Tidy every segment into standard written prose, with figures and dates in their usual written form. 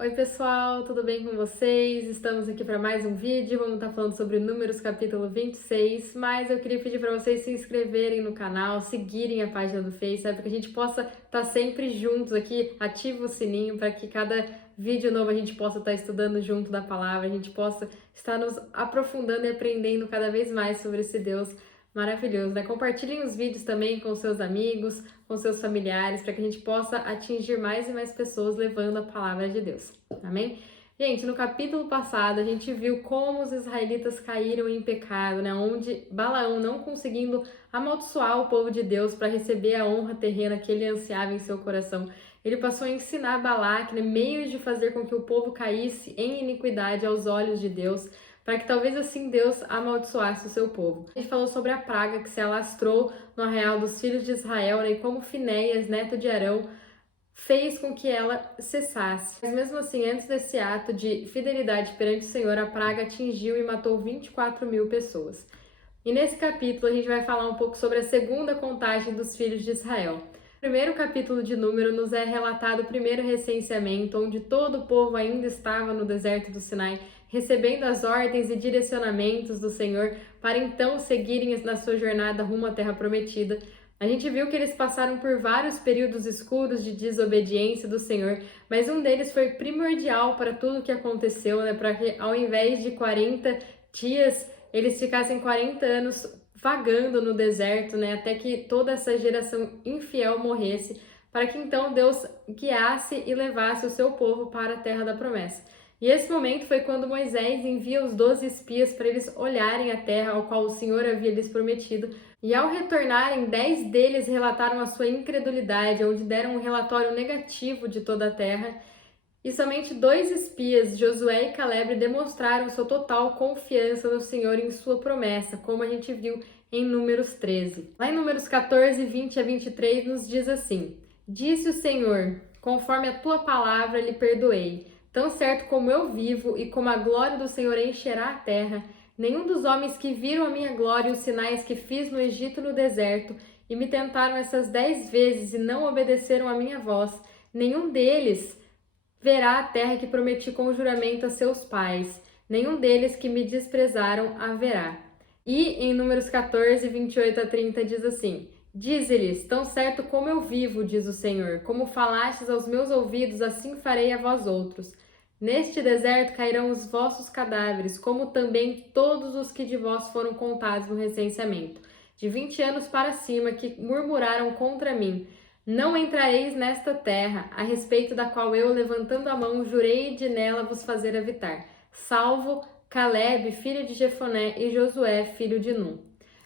Oi pessoal, tudo bem com vocês? Estamos aqui para mais um vídeo, vamos estar falando sobre Números capítulo 26, mas eu queria pedir para vocês se inscreverem no canal, seguirem a página do Face, para que a gente possa estar sempre juntos aqui, ativa o sininho para que cada vídeo novo a gente possa estar estudando junto da palavra, a gente possa estar nos aprofundando e aprendendo cada vez mais sobre esse Deus maravilhoso, né? Compartilhem os vídeos também com seus amigos, com seus familiares, para que a gente possa atingir mais e mais pessoas levando a palavra de Deus. Amém? Gente, no capítulo passado a gente viu como os israelitas caíram em pecado, né? Onde Balaão, não conseguindo amaldiçoar o povo de Deus para receber a honra terrena que ele ansiava em seu coração, ele passou a ensinar Balaque, né, meios de fazer com que o povo caísse em iniquidade aos olhos de Deus, para que talvez assim Deus amaldiçoasse o seu povo. A gente falou sobre a praga que se alastrou no arraial dos filhos de Israel, né, e como Finéias, neto de Arão, fez com que ela cessasse. Mas mesmo assim, antes desse ato de fidelidade perante o Senhor, a praga atingiu e matou 24.000 pessoas. E nesse capítulo a gente vai falar um pouco sobre a segunda contagem dos filhos de Israel. No primeiro capítulo de Número nos é relatado o primeiro recenseamento, onde todo o povo ainda estava no deserto do Sinai, recebendo as ordens e direcionamentos do Senhor para então seguirem na sua jornada rumo à Terra Prometida. A gente viu que eles passaram por vários períodos escuros de desobediência do Senhor, mas um deles foi primordial para tudo o que aconteceu, né? Para que ao invés de 40 dias, eles ficassem 40 anos vagando no deserto, né? Até que toda essa geração infiel morresse, para que então Deus guiasse e levasse o seu povo para a terra da promessa. E esse momento foi quando Moisés envia os 12 espias para eles olharem a terra ao qual o Senhor havia lhes prometido. E ao retornarem, 10 deles relataram a sua incredulidade, onde deram um relatório negativo de toda a terra. E somente 2 espias, Josué e Caleb, demonstraram sua total confiança no Senhor e em sua promessa, como a gente viu em Números 13. Lá em Números 14, 20 a 23, nos diz assim: Disse o Senhor, conforme a tua palavra lhe perdoei. Tão certo como eu vivo e como a glória do Senhor encherá a terra, nenhum dos homens que viram a minha glória e os sinais que fiz no Egito e no deserto, e me tentaram essas 10 vezes e não obedeceram a minha voz, nenhum deles verá a terra que prometi com juramento a seus pais, nenhum deles que me desprezaram a verá. E em Números 14, 28 a 30 diz assim: Dize-lhes, tão certo como eu vivo, diz o Senhor, como falastes aos meus ouvidos, assim farei a vós outros. Neste deserto cairão os vossos cadáveres, como também todos os que de vós foram contados no recenseamento, de 20 anos para cima, que murmuraram contra mim. Não entrareis nesta terra, a respeito da qual eu, levantando a mão, jurei de nela vos fazer habitar, salvo Caleb, filho de Jefoné, e Josué, filho de Num.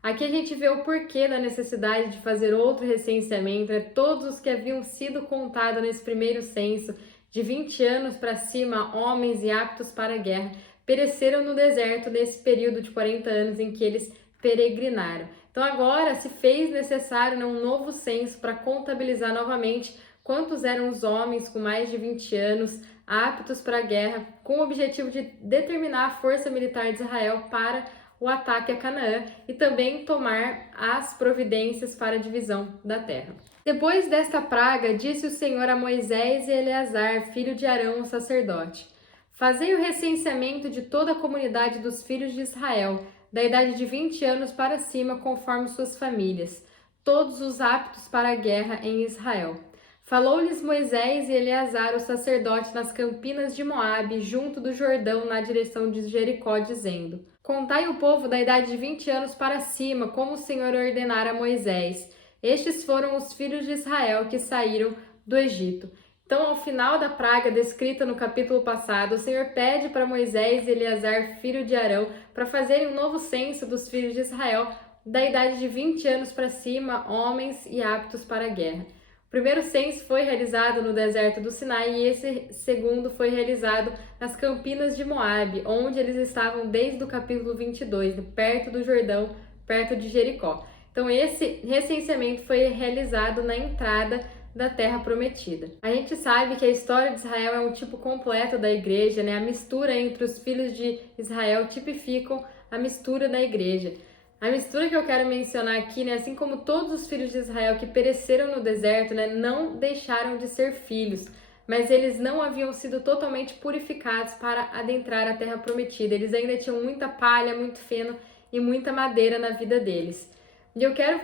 Aqui a gente vê o porquê da necessidade de fazer outro recenseamento, todos os que haviam sido contados nesse primeiro censo, de 20 anos para cima, homens e aptos para a guerra, pereceram no deserto nesse período de 40 anos em que eles peregrinaram. Então agora se fez necessário, né, um novo censo para contabilizar novamente quantos eram os homens com mais de 20 anos aptos para a guerra, com o objetivo de determinar a força militar de Israel para o ataque a Canaã e também tomar as providências para a divisão da terra. Depois desta praga, disse o Senhor a Moisés e Eleazar, filho de Arão, o sacerdote: Fazei o recenseamento de toda a comunidade dos filhos de Israel, da idade de 20 anos para cima, conforme suas famílias, todos os aptos para a guerra em Israel. Falou-lhes Moisés e Eleazar, o sacerdote, nas campinas de Moabe, junto do Jordão, na direção de Jericó, dizendo: Contai o povo da idade de 20 anos para cima, como o Senhor ordenara a Moisés. Estes foram os filhos de Israel que saíram do Egito. Então, ao final da praga descrita no capítulo passado, o Senhor pede para Moisés e Eleazar, filho de Arão, para fazerem um novo censo dos filhos de Israel da idade de 20 anos para cima, homens e aptos para a guerra. O primeiro censo foi realizado no deserto do Sinai e esse segundo foi realizado nas campinas de Moabe, onde eles estavam desde o capítulo 22, perto do Jordão, perto de Jericó. Então esse recenseamento foi realizado na entrada da Terra Prometida. A gente sabe que a história de Israel é um tipo completo da igreja, né? A mistura entre os filhos de Israel tipificam a mistura da igreja. A mistura que eu quero mencionar aqui, né, assim como todos os filhos de Israel que pereceram no deserto, né, não deixaram de ser filhos. mas eles não haviam sido totalmente purificados para adentrar a terra prometida. Eles ainda tinham muita palha, muito feno e muita madeira na vida deles. E eu quero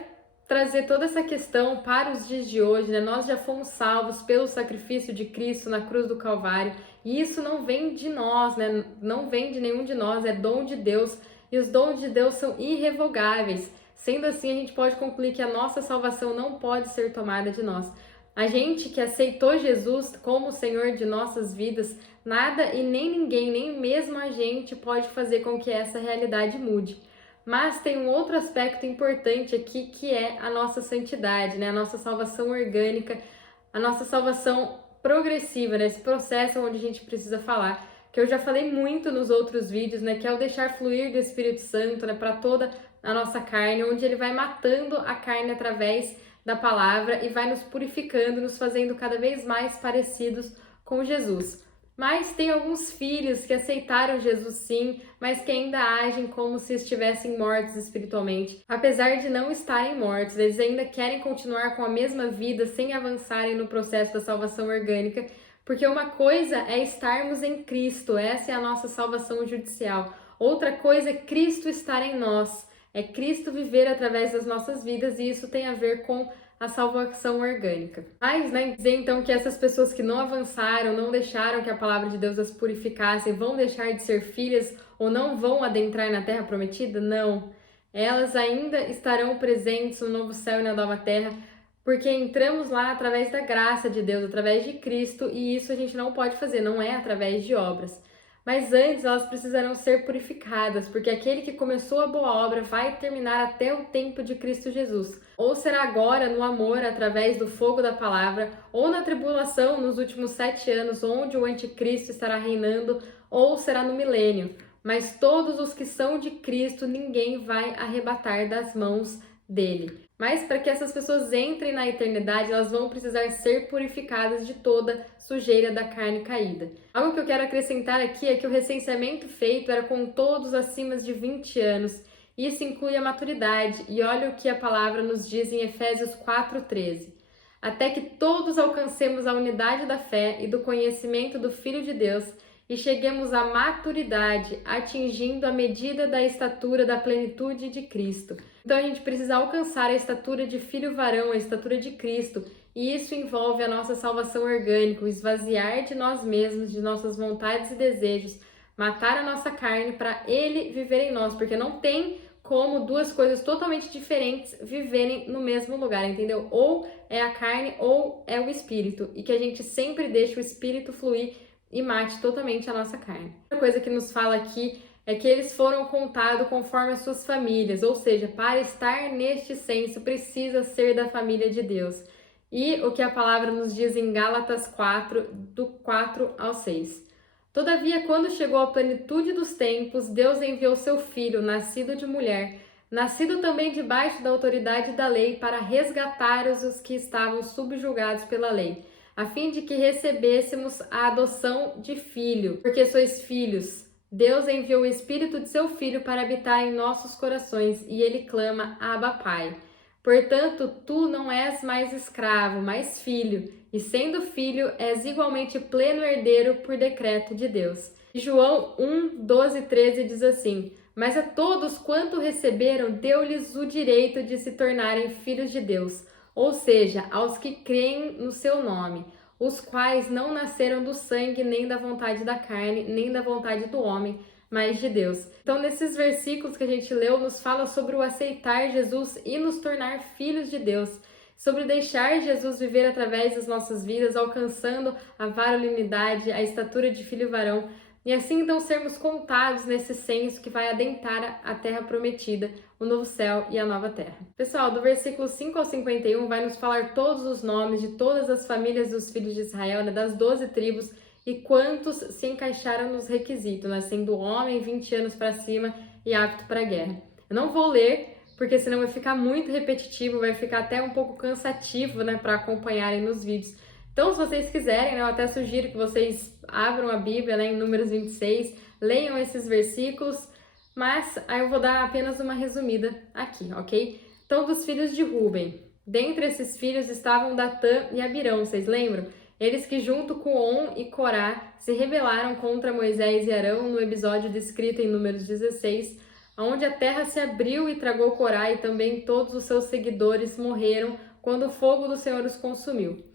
trazer toda essa questão para os dias de hoje, né? Nós já fomos salvos pelo sacrifício de Cristo na cruz do Calvário, e isso não vem de nós, né? Não vem de nenhum de nós, é dom de Deus, e os dons de Deus são irrevogáveis. Sendo assim, a gente pode concluir que a nossa salvação não pode ser tomada de nós. A gente que aceitou Jesus como o Senhor de nossas vidas, nada e nem ninguém, nem mesmo a gente, pode fazer com que essa realidade mude. Mas tem um outro aspecto importante aqui, que é a nossa santidade, né? A nossa salvação orgânica, a nossa salvação progressiva, né? Esse processo onde a gente precisa falar, que eu já falei muito nos outros vídeos, né? Que é o deixar fluir do Espírito Santo, né? Para toda a nossa carne, onde ele vai matando a carne através da palavra e vai nos purificando, nos fazendo cada vez mais parecidos com Jesus. Mas tem alguns filhos que aceitaram Jesus sim, mas que ainda agem como se estivessem mortos espiritualmente. Apesar de não estarem mortos, eles ainda querem continuar com a mesma vida sem avançarem no processo da salvação orgânica, porque uma coisa é estarmos em Cristo, essa é a nossa salvação judicial. Outra coisa é Cristo estar em nós, é Cristo viver através das nossas vidas, e isso tem a ver com a salvação orgânica. Mas, né, dizer então que essas pessoas que não avançaram, não deixaram que a palavra de Deus as purificasse, vão deixar de ser filhas ou não vão adentrar na terra prometida? Não. Elas ainda estarão presentes no novo céu e na nova terra, porque entramos lá através da graça de Deus, através de Cristo, e isso a gente não pode fazer, não é através de obras. Mas antes elas precisarão ser purificadas, porque aquele que começou a boa obra vai terminar até o tempo de Cristo Jesus. Ou será agora no amor, através do fogo da palavra, ou na tribulação nos últimos 7 anos, onde o anticristo estará reinando, ou será no milênio. Mas todos os que são de Cristo, ninguém vai arrebatar das mãos dele. Mas para que essas pessoas entrem na eternidade, elas vão precisar ser purificadas de toda sujeira da carne caída. Algo que eu quero acrescentar aqui é que o recenseamento feito era com todos acima de 20 anos. Isso inclui a maturidade, e olha o que a palavra nos diz em Efésios 4:13. Até que todos alcancemos a unidade da fé e do conhecimento do Filho de Deus e cheguemos à maturidade, atingindo a medida da estatura da plenitude de Cristo. Então a gente precisa alcançar a estatura de filho varão, a estatura de Cristo, e isso envolve a nossa salvação orgânica, o esvaziar de nós mesmos, de nossas vontades e desejos, matar a nossa carne para Ele viver em nós, porque não tem como duas coisas totalmente diferentes viverem no mesmo lugar, entendeu? Ou é a carne ou é o espírito, e que a gente sempre deixe o espírito fluir e mate totalmente a nossa carne. Outra coisa que nos fala aqui é que eles foram contados conforme as suas famílias, ou seja, para estar neste censo precisa ser da família de Deus. E o que a palavra nos diz em Gálatas 4, do 4 ao 6. Todavia, quando chegou a plenitude dos tempos, Deus enviou seu Filho, nascido de mulher, nascido também debaixo da autoridade da lei, para resgatar os que estavam subjugados pela lei, a fim de que recebêssemos a adoção de filho, porque sois filhos. Deus enviou o Espírito de seu Filho para habitar em nossos corações, e ele clama, Abba, Pai. Portanto, tu não és mais escravo, mas filho, e sendo filho, és igualmente pleno herdeiro por decreto de Deus. João 1, 12 e 13 diz assim, mas a todos quanto receberam, deu-lhes o direito de se tornarem filhos de Deus, ou seja, aos que creem no seu nome, os quais não nasceram do sangue, nem da vontade da carne, nem da vontade do homem, mas de Deus. Então, nesses versículos que a gente leu, nos fala sobre o aceitar Jesus e nos tornar filhos de Deus, sobre deixar Jesus viver através das nossas vidas, alcançando a varonilidade, a estatura de filho varão, e assim então sermos contados nesse censo que vai adentrar a terra prometida, o novo céu e a nova terra. Pessoal, do versículo 5 ao 51 vai nos falar todos os nomes de todas as famílias dos filhos de Israel, né, das 12 tribos, e quantos se encaixaram nos requisitos, né, sendo homem 20 anos para cima e apto para a guerra. Eu não vou ler, porque senão vai ficar muito repetitivo, vai ficar até um pouco cansativo, né, para acompanharem nos vídeos. Então, se vocês quiserem, né, eu até sugiro que vocês abram a Bíblia, né, em Números 26, leiam esses versículos, mas aí eu vou dar apenas uma resumida aqui, ok? Então, dos filhos de Ruben, dentre esses filhos estavam Datã e Abirão, vocês lembram? Eles que junto com On e Corá se rebelaram contra Moisés e Arão no episódio descrito em Números 16, onde a terra se abriu e tragou Corá e também todos os seus seguidores morreram quando o fogo do Senhor os consumiu.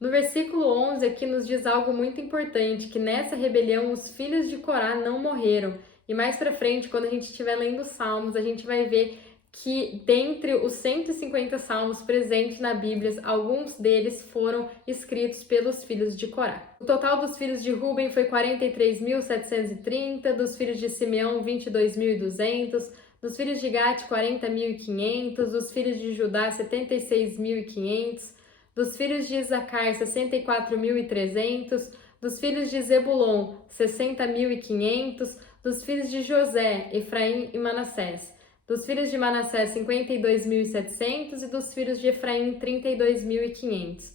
No versículo 11 aqui nos diz algo muito importante, que nessa rebelião os filhos de Corá não morreram. E mais para frente, quando a gente estiver lendo os Salmos, a gente vai ver que dentre os 150 salmos presentes na Bíblia, alguns deles foram escritos pelos filhos de Corá. O total dos filhos de Ruben foi 43.730, dos filhos de Simeão 22.200, dos filhos de Gate 40.500, dos filhos de Judá 76.500, dos filhos de Isacar 64.300, dos filhos de Zebulon 60.500, dos filhos de José, Efraim e Manassés, dos filhos de Manassés 52.700 e dos filhos de Efraim 32.500,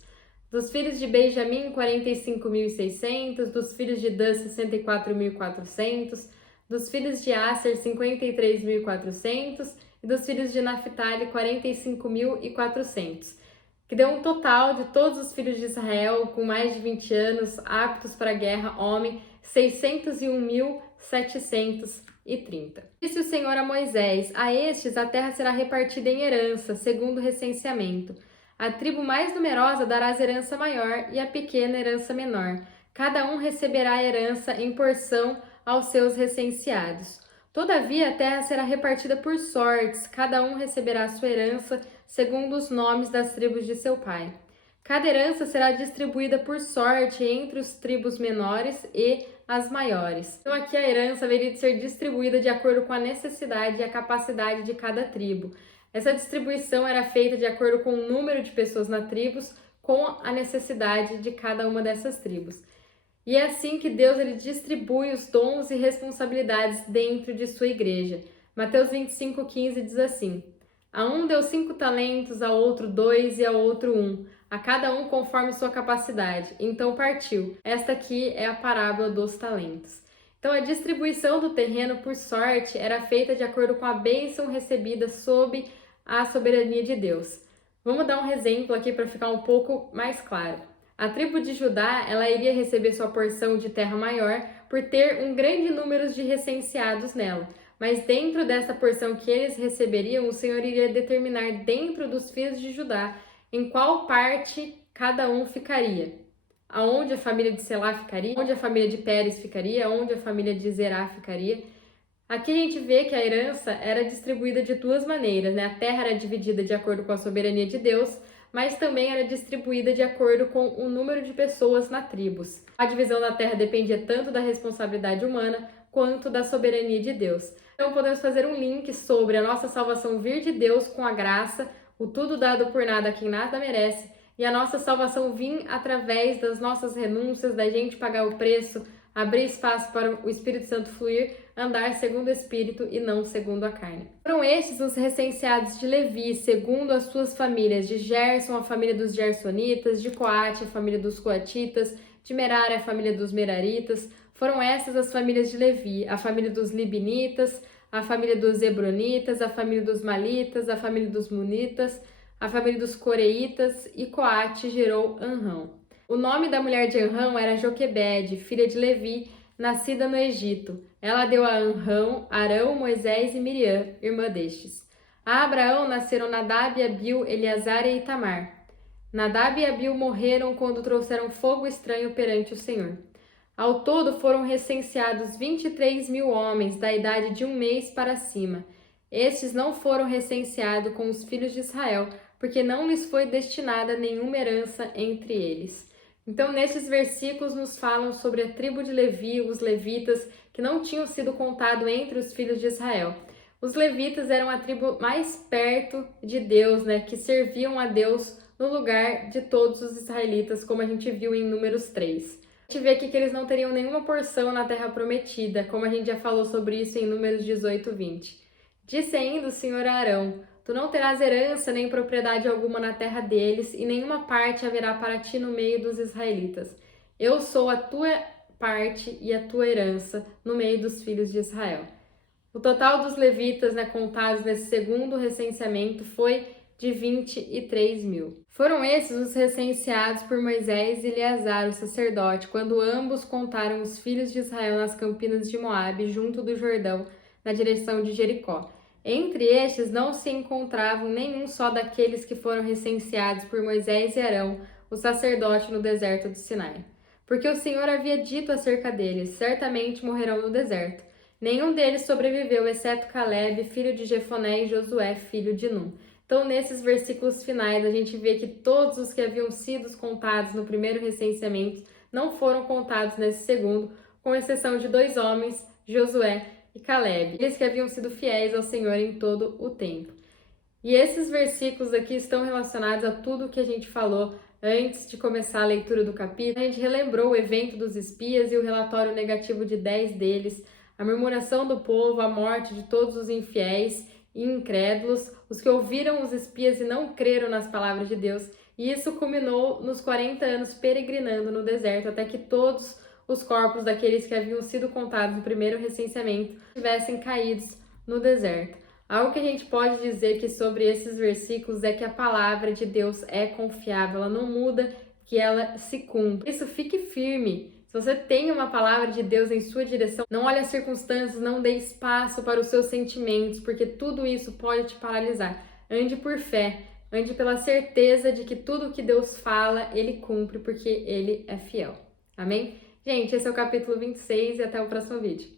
dos filhos de Benjamim 45.600, dos filhos de Dan 64.400, dos filhos de Aser 53.400 e dos filhos de Naphtali 45.400, que deu um total de todos os filhos de Israel com mais de 20 anos aptos para a guerra, homem 601.730. Disse o Senhor a Moisés: a estes a terra será repartida em herança, segundo o recenseamento. A tribo mais numerosa darás herança maior e a pequena herança menor. Cada um receberá a herança em porção aos seus recenseados. Todavia a terra será repartida por sortes, cada um receberá sua herança segundo os nomes das tribos de seu pai. Cada herança será distribuída por sorte entre os tribos menores e as maiores. Então aqui a herança haveria de ser distribuída de acordo com a necessidade e a capacidade de cada tribo. Essa distribuição era feita de acordo com o número de pessoas na tribos, com a necessidade de cada uma dessas tribos. E é assim que Deus distribui os dons e responsabilidades dentro de sua igreja. Mateus 25:15 diz assim: a um deu 5 talentos, a outro 2 e a outro 1, a cada um conforme sua capacidade. Então partiu. Esta aqui é a parábola dos talentos. Então a distribuição do terreno por sorte era feita de acordo com a bênção recebida sob a soberania de Deus. Vamos dar um exemplo aqui para ficar um pouco mais claro. A tribo de Judá, ela iria receber sua porção de terra maior por ter um grande número de recenseados nela. Mas dentro dessa porção que eles receberiam, o Senhor iria determinar dentro dos filhos de Judá em qual parte cada um ficaria. Aonde a família de Selá ficaria, onde a família de Pérez ficaria, onde a família de Zerá ficaria. Aqui a gente vê que a herança era distribuída de duas maneiras, né? A terra era dividida de acordo com a soberania de Deus, mas também era distribuída de acordo com o número de pessoas na tribos. A divisão da terra dependia tanto da responsabilidade humana quanto da soberania de Deus. Então podemos fazer um link sobre a nossa salvação vir de Deus com a graça, o tudo dado por nada a quem nada merece, e a nossa salvação vir através das nossas renúncias, da gente pagar o preço, abrir espaço para o Espírito Santo fluir, andar segundo o Espírito e não segundo a carne. Foram estes os recenseados de Levi, segundo as suas famílias: de Gerson, a família dos Gersonitas; de Coate, a família dos Coatitas; de Merari, a família dos Meraritas. Foram essas as famílias de Levi: a família dos Libinitas, a família dos Hebronitas, a família dos Malitas, a família dos Munitas, a família dos Coreitas, e Coate gerou Anrão. O nome da mulher de Anrão era Joquebede, filha de Levi, nascida no Egito. Ela deu a Anrão, Arão, Moisés e Miriam, irmã destes. A Abraão nasceram Nadab, Abiú, Eleazar e Itamar. Nadab e Abiú morreram quando trouxeram fogo estranho perante o Senhor. Ao todo foram recenseados 23.000 homens da idade de 1 mês para cima. Estes não foram recenseados com os filhos de Israel, porque não lhes foi destinada nenhuma herança entre eles. Então, nesses versículos nos falam sobre a tribo de Levi, os levitas, que não tinham sido contados entre os filhos de Israel. Os levitas eram a tribo mais perto de Deus, né, que serviam a Deus no lugar de todos os israelitas, como a gente viu em Números 3. A gente vê aqui que eles não teriam nenhuma porção na terra prometida, como a gente já falou sobre isso em Números 18:20. Disse ainda o Senhor a Arão: tu não terás herança nem propriedade alguma na terra deles, e nenhuma parte haverá para ti no meio dos israelitas. Eu sou a tua parte e a tua herança no meio dos filhos de Israel. O total dos levitas, contados nesse segundo recenseamento foi de 23.000. Foram esses os recenseados por Moisés e Eleazar, o sacerdote, quando ambos contaram os filhos de Israel nas campinas de Moabe, junto do Jordão, na direção de Jericó. Entre estes não se encontravam nenhum só daqueles que foram recenseados por Moisés e Arão, o sacerdote, no deserto de Sinai. Porque o Senhor havia dito acerca deles: certamente morrerão no deserto. Nenhum deles sobreviveu, exceto Caleb, filho de Jefoné, e Josué, filho de Num. Então, nesses versículos finais, a gente vê que todos os que haviam sido contados no primeiro recenseamento não foram contados nesse segundo, com exceção de 2 homens, Josué e Caleb, eles que haviam sido fiéis ao Senhor em todo o tempo. E esses versículos aqui estão relacionados a tudo que a gente falou antes de começar a leitura do capítulo. A gente relembrou o evento dos espias e o relatório negativo de 10 deles, a murmuração do povo, a morte de todos os infiéis e incrédulos, os que ouviram os espias e não creram nas palavras de Deus. E isso culminou nos 40 anos peregrinando no deserto, até que todos os corpos daqueles que haviam sido contados no primeiro recenseamento tivessem caídos no deserto. Algo que a gente pode dizer que sobre esses versículos é que a palavra de Deus é confiável, ela não muda, que ela se cumpre. Isso, fique firme. Se você tem uma palavra de Deus em sua direção, não olhe as circunstâncias, não dê espaço para os seus sentimentos, porque tudo isso pode te paralisar. Ande por fé, ande pela certeza de que tudo que Deus fala, Ele cumpre, porque Ele é fiel. Amém? Gente, esse é o capítulo 26 e até o próximo vídeo.